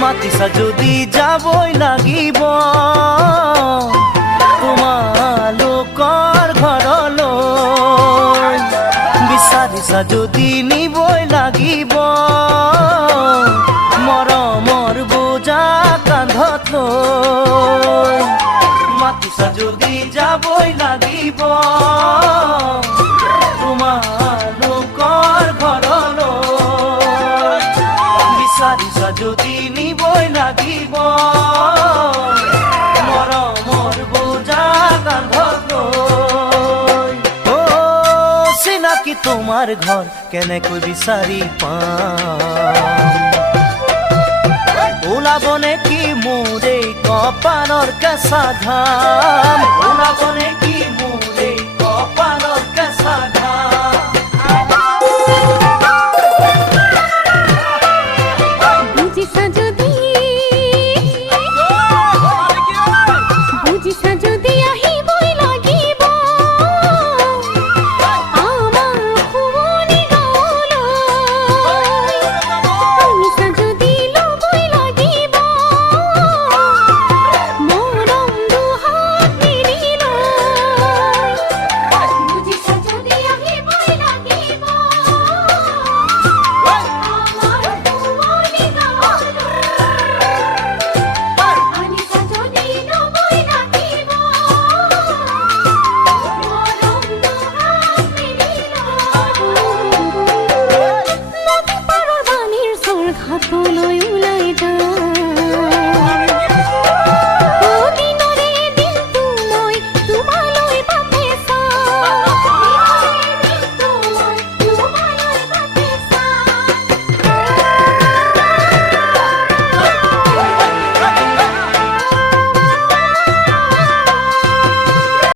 মাতিছা যদি যাবই লাগিব তোমালোকৰ ঘৰলৈ বিচাৰিছা যদি নিবই লাগিব মৰমৰ বোজা কান্ধত লৈ মাতিছা যদি যাবই লাগিব তোমালোকৰ ঘৰলৈ বিচাৰিছা যদি নিবই লাগিব মৰমৰ বোজা কান্ধত লৈ চিনাকি তোমাৰ ঘৰ কেনেকৈ বিচাৰি পাম ওলাব নেকি মোৰ এই কপালৰ কেঁচা ধাম ওলাব নেকি